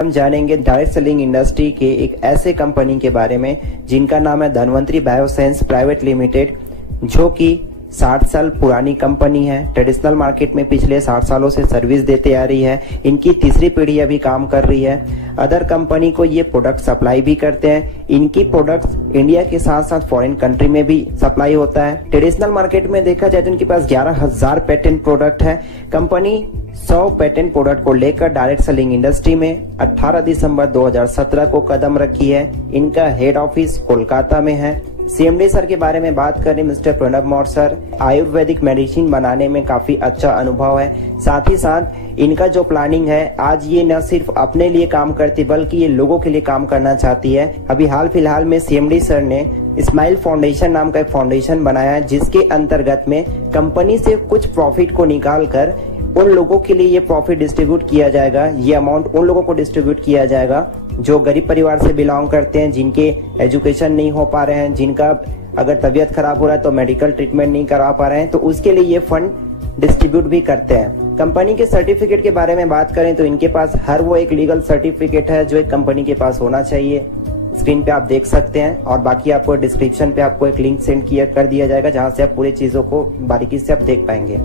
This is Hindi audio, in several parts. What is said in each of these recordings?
हम जानेंगे डायरेक्ट सेलिंग इंडस्ट्री के एक ऐसे कंपनी के बारे में जिनका नाम है धन्वंतरी बायोसाइंस प्राइवेट लिमिटेड, जो कि 60 साल पुरानी कंपनी है। ट्रेडिशनल मार्केट में पिछले 60 सालों से सर्विस देते आ रही है। इनकी तीसरी पीढ़ी अभी काम कर रही है। अदर कंपनी को ये प्रोडक्ट सप्लाई भी करते हैं। इनकी प्रोडक्ट्स इंडिया के साथ साथ फॉरेन कंट्री में भी सप्लाई होता है। ट्रेडिशनल मार्केट में देखा जाए तो इनके पास 11,000 पेटेंट प्रोडक्ट है। कंपनी 100 पेटेंट प्रोडक्ट को लेकर डायरेक्ट सेलिंग इंडस्ट्री में 18 दिसंबर 2017 को कदम रखी है। इनका हेड ऑफिस कोलकाता में है। सीएमडी सर के बारे में बात करें, mister Pranab Maurya sir, Ayurvedic medicine बनाने में काफी अच्छा अनुभव है। साथ ही साथ इनका जो प्लानिंग है, आज ये न सिर्फ अपने लिए काम करती बल्कि ये लोगों के लिए काम करना चाहती है। अभी हाल फिलहाल में सीएमडी सर ने स्माइल फाउंडेशन नाम का एक फाउंडेशन बनाया है, जिसके अंतर्गत में कंपनी से कुछ प्रॉफिट को निकाल कर उन लोगों के लिए ये प्रॉफिट डिस्ट्रीब्यूट किया जाएगा। ये अमाउंट उन लोगों को डिस्ट्रीब्यूट किया जाएगा जो गरीब परिवार से बिलोंग करते हैं, जिनके एजुकेशन नहीं हो पा रहे हैं, जिनका अगर तबीयत खराब हो रहा है तो मेडिकल ट्रीटमेंट नहीं करा पा रहे हैं, तो उसके लिए ये फंड डिस्ट्रीब्यूट भी करते हैं। कंपनी के सर्टिफिकेट के बारे में बात करें तो इनके पास हर वो एक लीगल सर्टिफिकेट है जो एक कंपनी के पास होना चाहिए। स्क्रीन पे आप देख सकते हैं, और बाकी आपको डिस्क्रिप्शन पे आपको एक लिंक सेंड कर दिया जाएगा, जहां से आप पूरी चीजों को बारीकी से आप देख पाएंगे।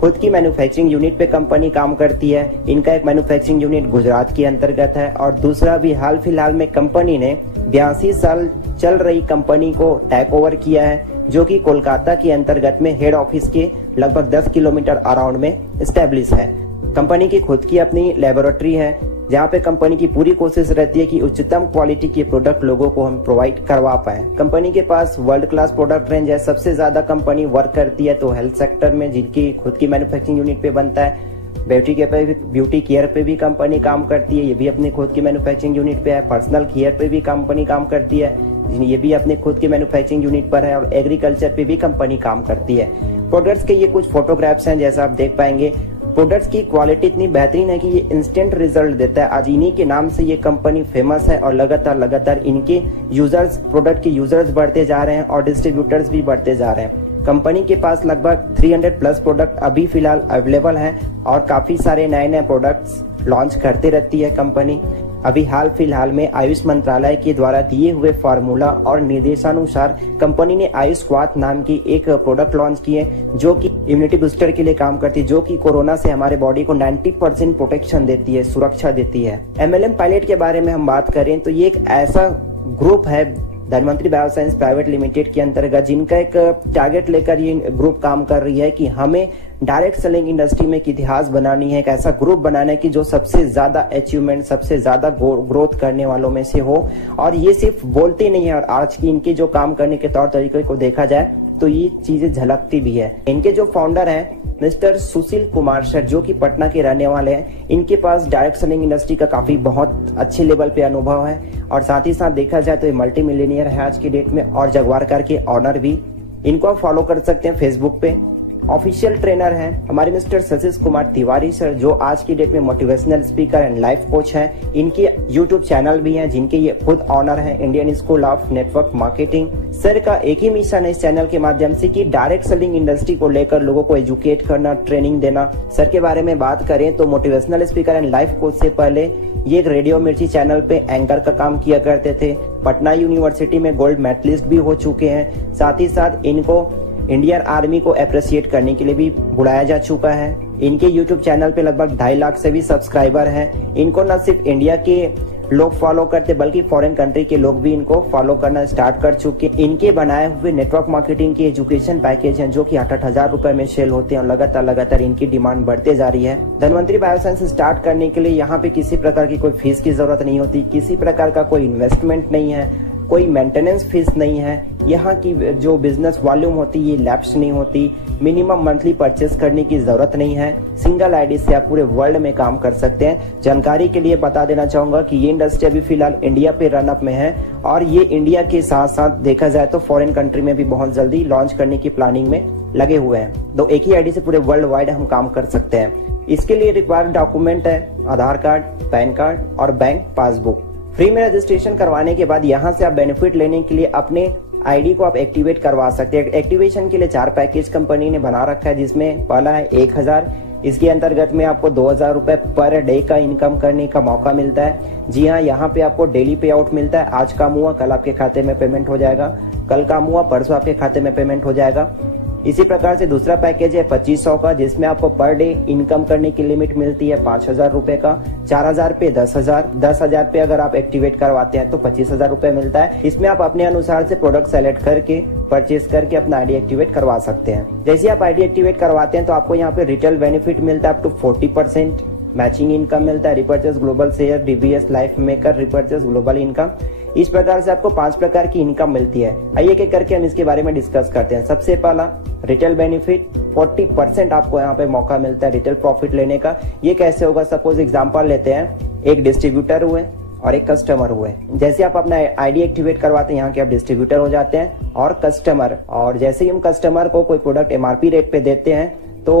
खुद की मैन्युफैक्चरिंग यूनिट पे कंपनी काम करती है। इनका एक मैन्युफैक्चरिंग यूनिट गुजरात के अंतर्गत है, और दूसरा भी हाल फिलहाल में कंपनी ने 82 साल चल रही कंपनी को टेक ओवर किया है, जो कि कोलकाता के अंतर्गत में हेड ऑफिस के लगभग 10 किलोमीटर अराउंड में स्टैब्लिश है। कंपनी की खुद की अपनी लेबोरेटरी है, जहाँ पे कंपनी की पूरी कोशिश रहती है कि उच्चतम क्वालिटी के प्रोडक्ट लोगों को हम प्रोवाइड करवा पाए। कंपनी के पास वर्ल्ड क्लास प्रोडक्ट रेंज है। सबसे ज्यादा कंपनी वर्क करती है तो हेल्थ सेक्टर में, जिनकी खुद की मैन्युफैक्चरिंग यूनिट पे बनता है। ब्यूटी केयर पे भी कंपनी काम करती है, ये भी अपनी खुद की मैन्युफैक्चरिंग यूनिट पे है। पर्सनल केयर पे भी कंपनी काम करती है, ये भी अपने खुद की मैन्युफैक्चरिंग यूनिट पर है। और एग्रीकल्चर पे भी कंपनी काम करती है। प्रोडक्ट्स के ये कुछ फोटोग्राफ्स हैं, जैसा आप देख पाएंगे। प्रोडक्ट्स की क्वालिटी इतनी बेहतरीन है कि ये इंस्टेंट रिजल्ट देता है। आज इन्हीं के नाम से ये कंपनी फेमस है, और लगातार इनके यूजर्स, प्रोडक्ट के यूजर्स बढ़ते जा रहे हैं और डिस्ट्रीब्यूटर्स भी बढ़ते जा रहे हैं। कंपनी के पास लगभग 300 प्लस प्रोडक्ट अभी फिलहाल अवेलेबल हैं, और काफी सारे नए प्रोडक्ट्स लॉन्च करते रहती है कंपनी। अभी हाल फिलहाल में आयुष मंत्रालय के द्वारा दिए हुए फार्मूला और निर्देशानुसार कंपनी ने आयुष क्वाथ नाम की एक प्रोडक्ट लॉन्च की है, जो कि इम्यूनिटी बूस्टर के लिए काम करती है, जो कि कोरोना से हमारे बॉडी को 90% प्रोटेक्शन देती है, सुरक्षा देती है। MLM पायलट के बारे में हम बात करें तो ये एक ऐसा ग्रुप है धन्वंतरी बायोसाइंस प्राइवेट लिमिटेड के अंतर्गत, जिनका एक टारगेट लेकर ये ग्रुप काम कर रही है कि हमें डायरेक्ट सेलिंग इंडस्ट्री में एक इतिहास बनानी है, एक ऐसा ग्रुप बनाना है कि जो सबसे ज्यादा अचीवमेंट, सबसे ज्यादा ग्रोथ करने वालों में से हो। और ये सिर्फ बोलते नहीं है, और आज की इनके जो काम करने के तौर तरीके को देखा जाए तो ये चीजें झलकती भी है। इनके जो फाउंडर हैं मिस्टर सुशील कुमार सर, जो कि पटना के रहने वाले हैं, इनके पास डायरेक्ट सेलिंग इंडस्ट्री का काफी बहुत अच्छे लेवल पे अनुभव है, और साथ ही साथ देखा जाए तो ये मल्टी मिलियनियर है आज की डेट में, और जगवार कार के ऑनर भी। इनको आप फॉलो कर सकते हैं फेसबुक पे। ऑफिशियल ट्रेनर हैं हमारे मिस्टर सतीश कुमार तिवारी सर, जो आज की डेट में motivational speaker and life coach हैं। इनके यूट्यूब चैनल भी हैं, जिनके ये खुद ऑनर हैं, Indian school of network marketing. Sir का एक ही मिशन है इस चैनल के माध्यम से कि डायरेक्ट सेलिंग इंडस्ट्री को लेकर लोगों को एजुकेट करना, ट्रेनिंग देना। सर के बारे में बात करें तो motivational speaker and life coach से पहले ये एक रेडियो मिर्ची चैनल पे एंकर का काम किया करते थे। पटना यूनिवर्सिटी में गोल्ड मेडलिस्ट भी हो चुके हैं। साथ ही साथ इनको इंडियन आर्मी को अप्रिशिएट करने के लिए भी बुलाया जा चुका है। इनके यूट्यूब चैनल पे लगभग 2.5 लाख से भी सब्सक्राइबर हैं। इनको न सिर्फ इंडिया के लोग फॉलो करते बल्कि फॉरेन कंट्री के लोग भी इनको फॉलो करना स्टार्ट कर चुके। इनके बनाए हुए नेटवर्क मार्केटिंग के एजुकेशन पैकेज हैं, जो कि 8,000 रुपए में सेल होते हैं, और लगातार इनकी डिमांड बढ़ते जा रही है। धन्वंतरी बायोसाइंस स्टार्ट करने के लिए यहाँ पे किसी प्रकार की कोई फीस की जरूरत नहीं होती, किसी प्रकार का कोई इन्वेस्टमेंट नहीं है, कोई मेंटेनेंस फीस नहीं है। यहाँ की जो बिजनेस वॉल्यूम होती है ये लैप्स नहीं होती। मिनिमम मंथली परचेस करने की जरूरत नहीं है। सिंगल आईडी से आप पूरे वर्ल्ड में काम कर सकते हैं। जानकारी के लिए बता देना चाहूंगा कि ये इंडस्ट्री अभी फिलहाल इंडिया पे रन अप में है, और ये इंडिया के साथ साथ देखा जाए तो फॉरेन कंट्री में भी बहुत जल्दी लॉन्च करने की प्लानिंग में लगे हुए हैं। तो एक ही आईडी से पूरे वर्ल्ड वाइड हम काम कर सकते हैं। इसके लिए रिक्वायर्ड डॉक्यूमेंट है आधार कार्ड, पैन कार्ड और बैंक पासबुक। फ्री में रजिस्ट्रेशन करवाने के बाद यहाँ से आप बेनिफिट लेने के लिए अपने आईडी को आप एक्टिवेट करवा सकते हैं। एक्टिवेशन के लिए 4 पैकेज कंपनी ने बना रखा है, जिसमें पहला है 1,000, इसके अंतर्गत में आपको 2000 रुपए पर डे का इनकम करने का मौका मिलता है। जी हाँ, यहाँ पे आपको डेली पे आउट मिलता है। आज काम हुआ कल आपके खाते में पेमेंट हो जाएगा, कल काम हुआ परसों आपके खाते में पेमेंट हो जाएगा। इसी प्रकार से दूसरा पैकेज है 2500 का, जिसमें आपको पर डे इनकम करने की लिमिट मिलती है 5000 रुपए का। 4000 पे 10,000, 10,000 पे अगर आप एक्टिवेट करवाते हैं तो 25,000 रुपए मिलता है। इसमें आप अपने अनुसार से प्रोडक्ट सेलेक्ट करके परचेज करके अपना आईडी एक्टिवेट करवा सकते हैं। जैसे आप आईडी एक्टिवेट करवाते हैं तो आपको यहाँ पे रिटेल बेनिफिट मिलता है अप टू 40%, मैचिंग इनकम मिलता है, repurchase global share, DBS life maker, repurchase global income. इस प्रकार से आपको 5 प्रकार की इनकम मिलती है। आइए एक एक करके हम इसके बारे में डिस्कस करते हैं। सबसे पहला रिटेल बेनिफिट, 40% आपको यहाँ पे मौका मिलता है रिटेल प्रॉफिट लेने का। ये कैसे होगा? सपोज एग्जांपल लेते हैं, एक डिस्ट्रीब्यूटर हुए और एक कस्टमर हुए। जैसे आप अपना आईडी एक्टिवेट करवाते हैं, यहाँ के आप डिस्ट्रीब्यूटर हो जाते हैं और कस्टमर। और जैसे ही हम कस्टमर को कोई प्रोडक्ट एमआरपी रेट पे देते हैं तो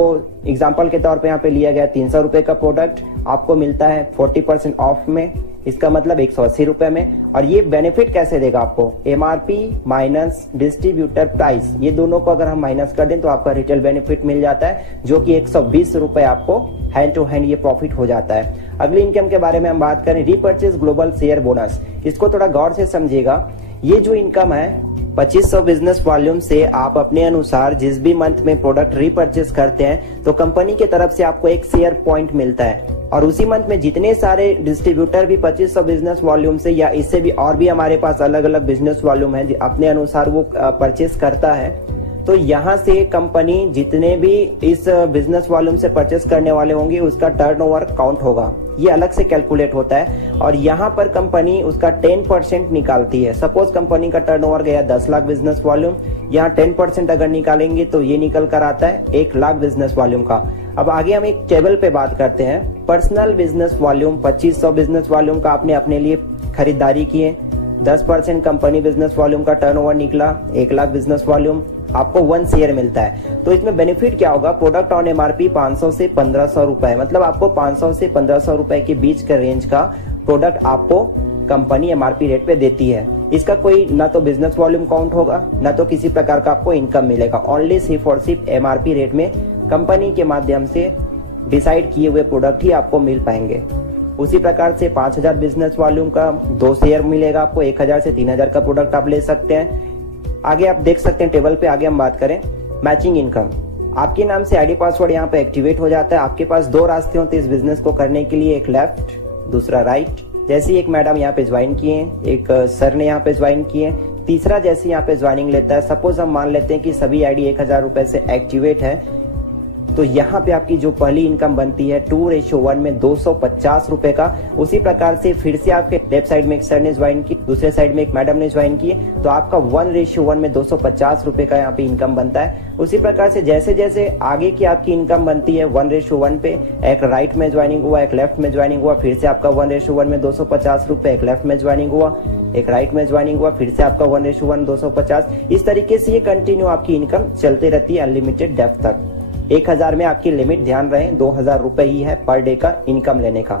एग्जांपल के तौर पे यहाँ पे लिया गया 300 रुपए का प्रोडक्ट आपको मिलता है 40% ऑफ में, इसका मतलब 180 रुपए में। और ये बेनिफिट कैसे देगा आपको? एमआरपी माइनस डिस्ट्रीब्यूटर प्राइस, ये दोनों को अगर हम माइनस कर दें तो आपका रिटेल बेनिफिट मिल जाता है, जो कि 120 रुपए आपको हैंड टू हैंड ये प्रॉफिट हो जाता है। अगली इनकम के बारे में हम बात करें, रीपर्चेज ग्लोबल शेयर बोनस। इसको थोड़ा गौर से समझिएगा। ये जो इनकम है 2500 बिजनेस वॉल्यूम से आप अपने अनुसार जिस भी मंथ में प्रोडक्ट रीपर्चेस करते हैं तो कंपनी की तरफ से आपको एक शेयर पॉइंट मिलता है। और उसी मंथ में जितने सारे डिस्ट्रीब्यूटर भी 2500 बिजनेस वॉल्यूम से या इससे भी और भी हमारे पास अलग अलग बिजनेस वॉल्यूम है अपने अनुसार वो परचेस करता है, तो यहाँ से कंपनी जितने भी इस बिजनेस वॉल्यूम से परचेस करने वाले होंगे उसका टर्नओवर काउंट होगा। ये अलग से कैलकुलेट होता है और यहाँ पर कंपनी उसका 10% निकालती है। सपोज कंपनी का टर्नओवर गया 10 लाख बिजनेस वॉल्यूम, यहाँ 10% अगर निकालेंगे तो ये निकल कर आता है 1 लाख बिजनेस वॉल्यूम का। अब आगे हम एक टेबल पे बात करते हैं। Personal business volume 2500 business volume का आपने अपने लिए खरीदारी किए, 10% कंपनी बिजनेस वॉल्यूम का टर्नओवर निकला 1 लाख बिजनेस वॉल्यूम, आपको 1 शेयर मिलता है। तो इसमें बेनिफिट क्या होगा? प्रोडक्ट ऑन एमआरपी 500 से 1500 रुपए, मतलब आपको 500 से 1500 रुपए के बीच का रेंज का प्रोडक्ट आपको कंपनी एमआरपी रेट पे देती है। इसका कोई ना तो बिजनेस वॉल्यूम काउंट होगा ना तो किसी प्रकार का आपको इनकम मिलेगा। ओनली सिर्फ और सिर्फ एमआरपी रेट में कंपनी के माध्यम से डिसाइड किए हुए प्रोडक्ट ही आपको मिल पाएंगे। उसी प्रकार से 5000 बिजनेस वॉल्यूम का 2 शेयर मिलेगा आपको, 1000 से 3000 का प्रोडक्ट आप ले सकते हैं। आगे आप देख सकते हैं टेबल पे, आगे हम बात करें मैचिंग इनकम। आपके नाम से आईडी पासवर्ड यहाँ पे एक्टिवेट हो जाता है। आपके पास 2 रास्ते होते हैं इस बिजनेस को करने के लिए, एक लेफ्ट दूसरा राइट। जैसे एक मैडम यहाँ पे ज्वाइन किए, एक सर ने यहाँ पे ज्वाइन किए, तीसरा जैसे यहाँ पे ज्वाइनिंग लेता है। सपोज हम मान लेते हैं कि सभी आईडी 1000 रुपए से एक्टिवेट है, तो यहाँ पे आपकी जो पहली इनकम बनती है 2:1 में 250 रुपए का। उसी प्रकार से फिर से आपके लेफ्ट साइड में एक सर ने ज्वाइन की, दूसरे साइड में एक मैडम ने ज्वाइन की, तो आपका 1:1 में 250 रुपए का यहाँ पे इनकम बनता है। उसी प्रकार से जैसे जैसे आगे की आपकी इनकम बनती है 1:1 पे, एक राइट में ज्वाइनिंग हुआ, एक लेफ्ट में ज्वाइनिंग हुआ, फिर से आपका 1:1 में 250 रुपए, एक लेफ्ट में ज्वाइनिंग हुआ, एक राइट में ज्वाइनिंग हुआ, फिर से आपका 1:1 250। इस तरीके से ये कंटिन्यू आपकी इनकम चलते रहती है अनलिमिटेड डेप्थ तक। 1000 में आपकी लिमिट ध्यान रहे 2000 रुपए ही है पर डे का इनकम लेने का।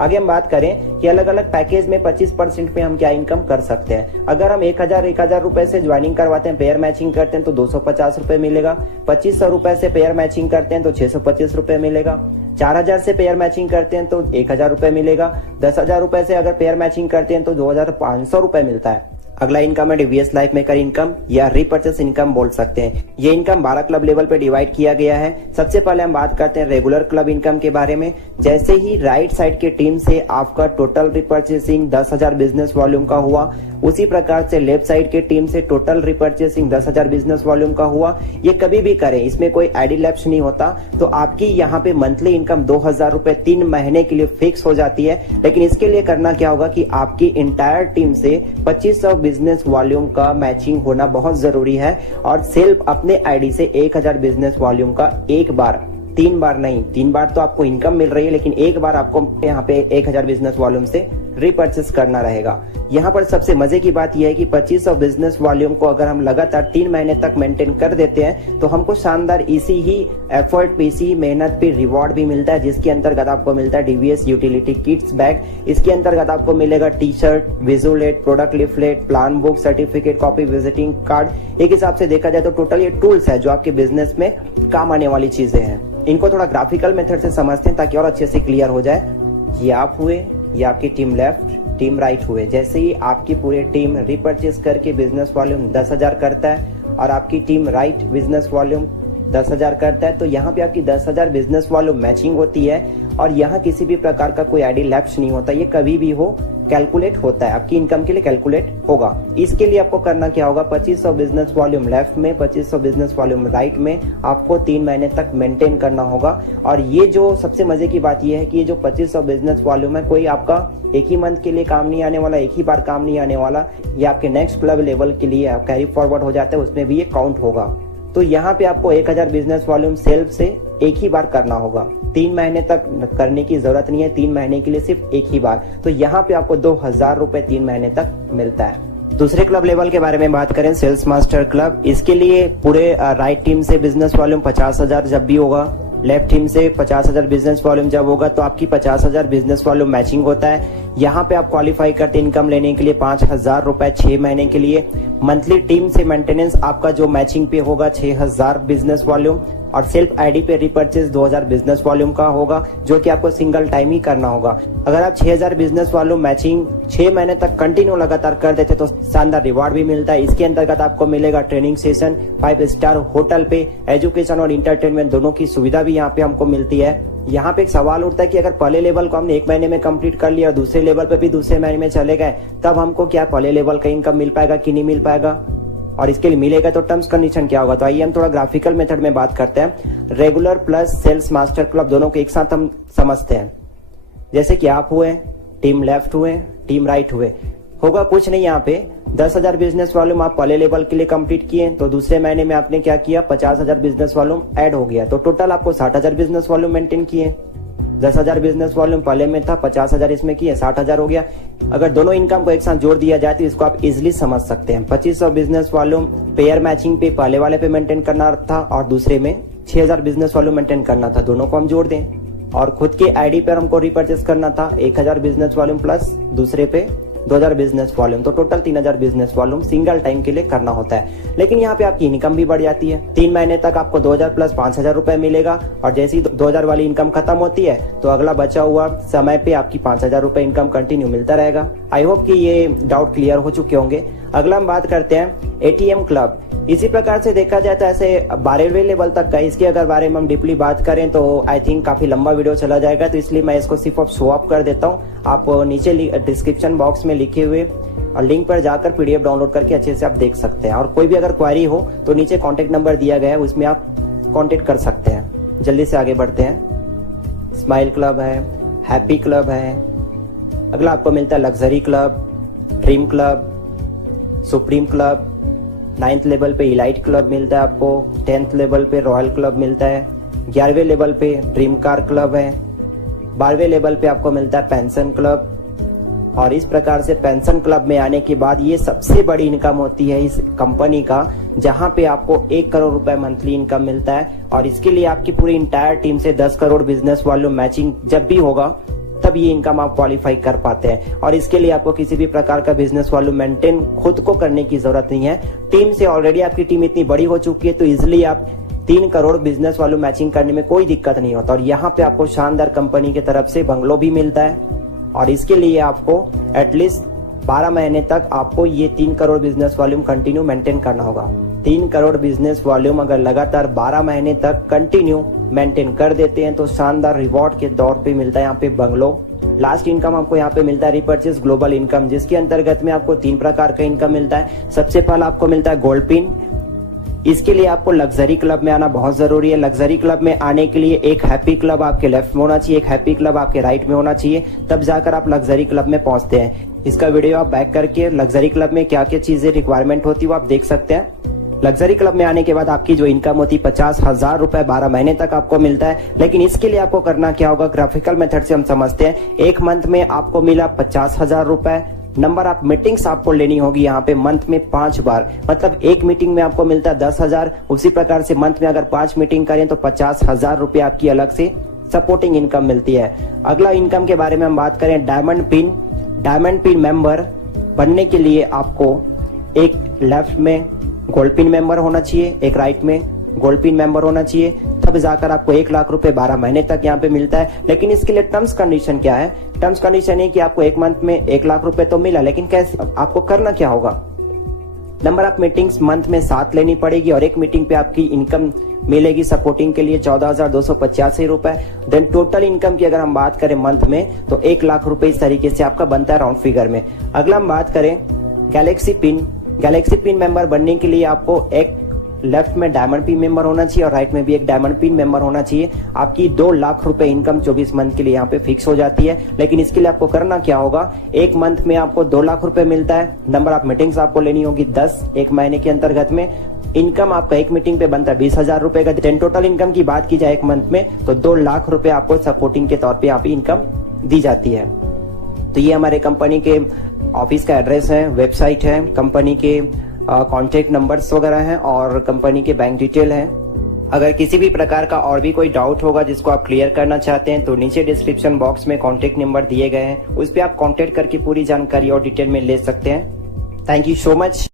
आगे हम बात करें कि अलग अलग पैकेज में 25% में हम क्या इनकम कर सकते हैं। अगर हम 1000 रुपए से ज्वाइनिंग करवाते हैं, पेयर मैचिंग करते हैं तो 250 रुपए मिलेगा। 2500 रुपए से पेयर मैचिंग करते हैं तो 625 रुपए मिलेगा। 4000 से पेयर मैचिंग करते हैं तो 1000 रुपए मिलेगा। 10,000 रुपए से अगर पेयर मैचिंग करते हैं तो 2500 रुपए मिलता है। अगला इनकम है डीवीएस लाइफ मेकर इनकम या रीपर्चेस इनकम बोल सकते हैं। ये इनकम 12 क्लब लेवल पे डिवाइड किया गया है। सबसे पहले हम बात करते हैं रेगुलर क्लब इनकम के बारे में। जैसे ही राइट साइड की टीम से आपका टोटल रिपर्चेसिंग 10,000 बिजनेस वॉल्यूम का हुआ, उसी प्रकार से लेफ्ट साइड की टीम से टोटल रिपर्चेसिंग 10,000 बिजनेस वॉल्यूम का हुआ। ये कभी भी करें, इसमें कोई आईडी लैप्स नहीं होता। तो आपकी यहाँ पे मंथली इनकम 2000 रुपए 3 महीने के लिए फिक्स हो जाती है। लेकिन इसके लिए करना क्या होगा कि आपकी इंटायर टीम से 2500 बिजनेस वॉल्यूम का मैचिंग होना बहुत जरूरी है और सेल्फ अपने आईडी से 1000 बिजनेस वॉल्यूम का एक बार, 3 बार नहीं, 3 बार तो आपको इनकम मिल रही है लेकिन एक बार आपको यहाँ पे 1000 बिजनेस वॉल्यूम से रीपर्चेस करना रहेगा। यहाँ पर सबसे मजे की बात यह है कि 2500 बिजनेस वॉल्यूम को अगर हम लगातार 3 महीने तक मेंटेन कर देते हैं तो हमको शानदार इसी ही एफर्ट पे, इसी मेहनत पे रिवॉर्ड भी मिलता है, जिसके अंतर्गत आपको मिलता है डीवीएस यूटिलिटी किट्स बैग। इसके अंतर्गत आपको मिलेगा T shirt, visual add, product leaflet, plan book, certificate copy, visiting card. एक हिसाब से देखा जाए तो टोटल ये टूल्स है जो आपके बिजनेस में काम आने वाली चीजें हैं। इनको थोड़ा ग्राफिकल मेथड से समझते हैं ताकि और अच्छे से क्लियर हो जाए। ये आप हुए, ये आपकी टीम लेफ्ट, टीम राइट हुए। जैसे ही आपकी पूरी टीम रिपर्चेस करके बिजनेस वॉल्यूम 10,000 करता है और आपकी टीम राइट बिजनेस वॉल्यूम 10,000 करता है, तो यहाँ पे आपकी 10,000 बिजनेस वॉल्यूम मैचिंग होती है और यहाँ किसी भी प्रकार का कोई आईडी लेफ्ट नहीं होता। ये कभी भी हो कैलकुलेट होता है, आपकी इनकम के लिए कैलकुलेट होगा। इसके लिए आपको करना क्या होगा, 2500 बिजनेस वॉल्यूम लेफ्ट में, 2500 बिजनेस वॉल्यूम राइट में आपको 3 महीने तक मेंटेन करना होगा। और ये जो सबसे मजे की बात ये है कि ये जो 2500 बिजनेस वॉल्यूम है, कोई आपका एक ही मंथ के लिए काम नहीं आने वाला, एक ही बार काम नहीं आने वाला। ये आपके नेक्स्ट क्लब लेवल के लिए कैरी फॉरवर्ड हो जाता है, उसमें भी ये काउंट होगा। तो यहाँ पे आपको 1000 बिजनेस वॉल्यूम सेल्फ से एक ही बार करना होगा, 3 महीने तक करने की जरूरत नहीं है, 3 महीने के लिए सिर्फ एक ही बार। तो यहाँ पे आपको 2000 रुपए 3 महीने तक मिलता है। दूसरे क्लब लेवल के बारे में बात करें, सेल्स मास्टर क्लब, इसके लिए पूरे राइट टीम से बिजनेस वॉल्यूम 50,000 जब भी होगा, लेफ्ट टीम से 50,000 बिजनेस वॉल्यूम जब होगा, तो आपकी 50,000 बिजनेस वॉल्यूम मैचिंग होता है। यहाँ पे आप क्वालिफाई करते इनकम लेने के लिए 5,000 रुपए 6 महीने के लिए। मंथली टीम से मेंटेनेंस आपका जो मैचिंग पे होगा 6,000 बिजनेस वॉल्यूम, और सेल्फ आईडी पे रिपर्चेस 2000 बिजनेस वॉल्यूम का होगा, जो कि आपको सिंगल टाइम ही करना होगा। अगर आप 6000 बिजनेस वॉल्यूम मैचिंग 6 महीने तक कंटिन्यू लगातार कर देते तो शानदार रिवार्ड भी मिलता है। इसके अंतर्गत आपको मिलेगा ट्रेनिंग सेशन, 5 स्टार होटल पे, एजुकेशन और इंटरटेनमेंट दोनों की सुविधा भी यहाँ पे हमको मिलती है। यहाँ पे एक सवाल उठता है कि अगर पहले लेवल को हमने 1 महीने में कंप्लीट कर लिया और दूसरे लेवल पे भी दूसरे महीने में चले गए, तब हमको क्या पहले लेवल का इनकम मिल पाएगा कि नहीं मिल पाएगा, और इसके लिए मिलेगा तो टर्म्स कंडीशन क्या होगा। तो आइए हम थोड़ा ग्राफिकल मेथड में बात करते हैं। Regular plus sales master club दोनों को एक साथ हम समझते हैं। जैसे कि आप हुए, टीम लेफ्ट हुए, टीम राइट हुए, होगा कुछ नहीं। यहाँ पे 10,000 बिजनेस वॉल्यूम आप पहले लेवल के लिए कंप्लीट किए, तो दूसरे महीने में आपने क्या किया, 50,000 बिजनेस वॉल्यूम ऐड हो गया, तो टोटल आपको 60,000 बिजनेस वॉल्यूम मेंटेन किए। 10,000 बिजनेस वॉल्यूम पहले में था, 50,000 इसमें किए, 60,000 हो गया। अगर दोनों इनकम को एक साथ जोड़ दिया जाए तो इसको आप इजिली समझ सकते हैं। 2500 बिजनेस वॉल्यूम पेयर मैचिंग पे पहले वाले पे मेंटेन करना था और दूसरे में 6000 बिजनेस वॉल्यूम मेंटेन करना था, दोनों को हम जोड़ दें। और खुद के आईडी पर हमको रिपर्चेस करना था 1000 बिजनेस वॉल्यूम प्लस दूसरे पे 2000 बिजनेस वॉल्यूम, तो total 3000 business volume single time के लिए करना होता है। लेकिन यहाँ पे आपकी इनकम भी बढ़ जाती है। 3 महीने तक आपको 2000 प्लस 5000 रुपए मिलेगा, और जैसे ही 2000 वाली इनकम खत्म होती है तो अगला बचा हुआ समय पे आपकी 5000 रुपए इनकम कंटिन्यू मिलता रहेगा। आई होप कि ये डाउट क्लियर हो चुके होंगे। अगला हम बात करते हैं एटीएम क्लब। इसी प्रकार से देखा जाए तो ऐसे 12वें लेवल तक का, इसके अगर बारे में हम डीपली बात करें तो आई थिंक काफी लंबा वीडियो चला जाएगा, तो इसलिए मैं इसको सिर्फ शो अप कर देता हूँ। आप नीचे डिस्क्रिप्शन बॉक्स में लिखे हुए और लिंक पर जाकर पीडीएफ डाउनलोड करके अच्छे से आप देख सकते हैं। और कोई भी अगर क्वेरी हो तो नीचे कॉन्टेक्ट नंबर दिया गया है, उसमें आप कॉन्टेक्ट कर सकते हैं। जल्दी से आगे बढ़ते हैं। स्माइल क्लब है, हैप्पी क्लब है। अगला आपको मिलता है luxury club, dream club, supreme club. 9th level पे इलाइट क्लब मिलता है आपको, 10th लेवल पे रॉयल क्लब मिलता है, 11वें लेवल पे ड्रीम कार क्लब है, 12वें लेवल पे आपको मिलता है पेंशन क्लब। और इस प्रकार से पेंशन क्लब में आने के बाद ये सबसे बड़ी इनकम होती है इस कंपनी का, जहां पे आपको 1 करोड़ रुपए मंथली इनकम मिलता है। और इसके लिए आपकी पूरी इंटायर टीम से 10 करोड़ बिजनेस वॉल्यूम मैचिंग जब भी होगा तब ये इनकम आप क्वालिफाई कर पाते हैं। और इसके लिए आपको किसी भी प्रकार का बिजनेस वॉल्यूम मेंटेन खुद को करने की जरूरत नहीं है। टीम से ऑलरेडी आपकी टीम इतनी बड़ी हो चुकी है, तो इजिली आप 3 करोड़ बिजनेस वॉल्यूम मैचिंग करने में कोई दिक्कत नहीं होता। और यहाँ पे आपको शानदार कंपनी की तरफ से बंगलो भी मिलता है, और इसके लिए आपको एटलीस्ट 12 महीने तक आपको ये 3 crore business volume continue maintain करना होगा। 3 करोड़ बिजनेस वॉल्यूम अगर लगातार 12 महीने तक कंटिन्यू मेंटेन कर देते हैं तो शानदार रिवॉर्ड के तौर पे मिलता है यहाँ पे बंगलो। लास्ट इनकम आपको यहाँ पे मिलता है रिपर्चेस ग्लोबल इनकम, जिसके अंतर्गत में आपको 3 प्रकार का इनकम मिलता है। सबसे पहला आपको मिलता है गोल्ड पिन। इसके लिए आपको लग्जरी क्लब में आना बहुत जरूरी है। लग्जरी क्लब में आने के लिए एक हैप्पी क्लब आपके लेफ्ट में होना चाहिए, एक हैप्पी क्लब आपके राइट में होना चाहिए, तब जाकर आप लग्जरी क्लब में पहुंचते हैं। इसका वीडियो आप बैक करके लग्जरी क्लब में क्या क्या चीजें रिक्वायरमेंट होती है वो आप देख सकते हैं। लग्जरी क्लब में आने के बाद आपकी जो इनकम होती है 50,000 रुपए 12 महीने तक आपको मिलता है। लेकिन इसके लिए आपको करना क्या होगा, ग्राफिकल मेथड से हम समझते हैं। एक मंथ में आपको मिला 50,000 रुपए। नंबर ऑफ मीटिंग्स आपको लेनी होगी यहाँ पे मंथ में 5 बार, मतलब एक मीटिंग में आपको मिलता है 10,000। उसी प्रकार से मंथ में अगर 5 मीटिंग करें तो 50,000 रुपए आपकी अलग से सपोर्टिंग इनकम मिलती है। अगला इनकम के बारे में हम बात करें diamond pin. Diamond pin member बनने के लिए आपको एक लेफ्ट में गोल्ड पिन मेंबर होना चाहिए, एक राइट में गोल्ड पिन मेंबर होना चाहिए, तब जाकर आपको 1 लाख रुपए 12 महीने तक यहाँ पे मिलता है। लेकिन इसके लिए टर्म्स कंडीशन क्या है? टर्म्स कंडीशन है कि आपको 1 मंथ में 1 लाख रुपए तो मिला, लेकिन कैसे, आपको करना क्या होगा? नंबर ऑफ मीटिंग्स मंथ में 7 लेनी पड़ेगी और एक मीटिंग पे आपकी इनकम मिलेगी सपोर्टिंग के लिए 14,285 रुपए। देन टोटल इनकम की अगर हम बात करें मंथ में तो 1 लाख रुपए इस तरीके से आपका बनता है राउंड फिगर में। अगला हम बात करें गैलेक्सी पिन मेंबर बनने के लिए आपको एक लेफ्ट में डायमंड पिन मेंबर होना चाहिए और राइट में भी एक डायमंड पिन मेंबर होना चाहिए। आपकी 2 लाख रुपए इनकम 24 मंथ के लिए यहाँ पे फिक्स हो जाती है। लेकिन इसके लिए आपको करना क्या होगा? एक मंथ में आपको 2 लाख रुपए मिलता है। नंबर ऑफ मीटिंग्स आपको लेनी होगी 10 एक महीने के अंतर्गत में। इनकम आपका एक मीटिंग पे बनता है 20,000 रुपए का। टोटल इनकम की बात की जाए एक मंथ में तो 2 लाख रुपए आपको सपोर्टिंग के तौर पे यहाँ पे इनकम दी जाती है। तो ये हमारे कंपनी के ऑफिस का एड्रेस है, वेबसाइट है, कंपनी के कॉन्टेक्ट नंबर्स वगैरह हैं और कंपनी के बैंक डिटेल है। अगर किसी भी प्रकार का और भी कोई डाउट होगा जिसको आप क्लियर करना चाहते हैं तो नीचे डिस्क्रिप्शन बॉक्स में कॉन्टेक्ट नंबर दिए गए हैं, उस पर आप कॉन्टेक्ट करके पूरी जानकारी और डिटेल में ले सकते हैं। Thank you so much.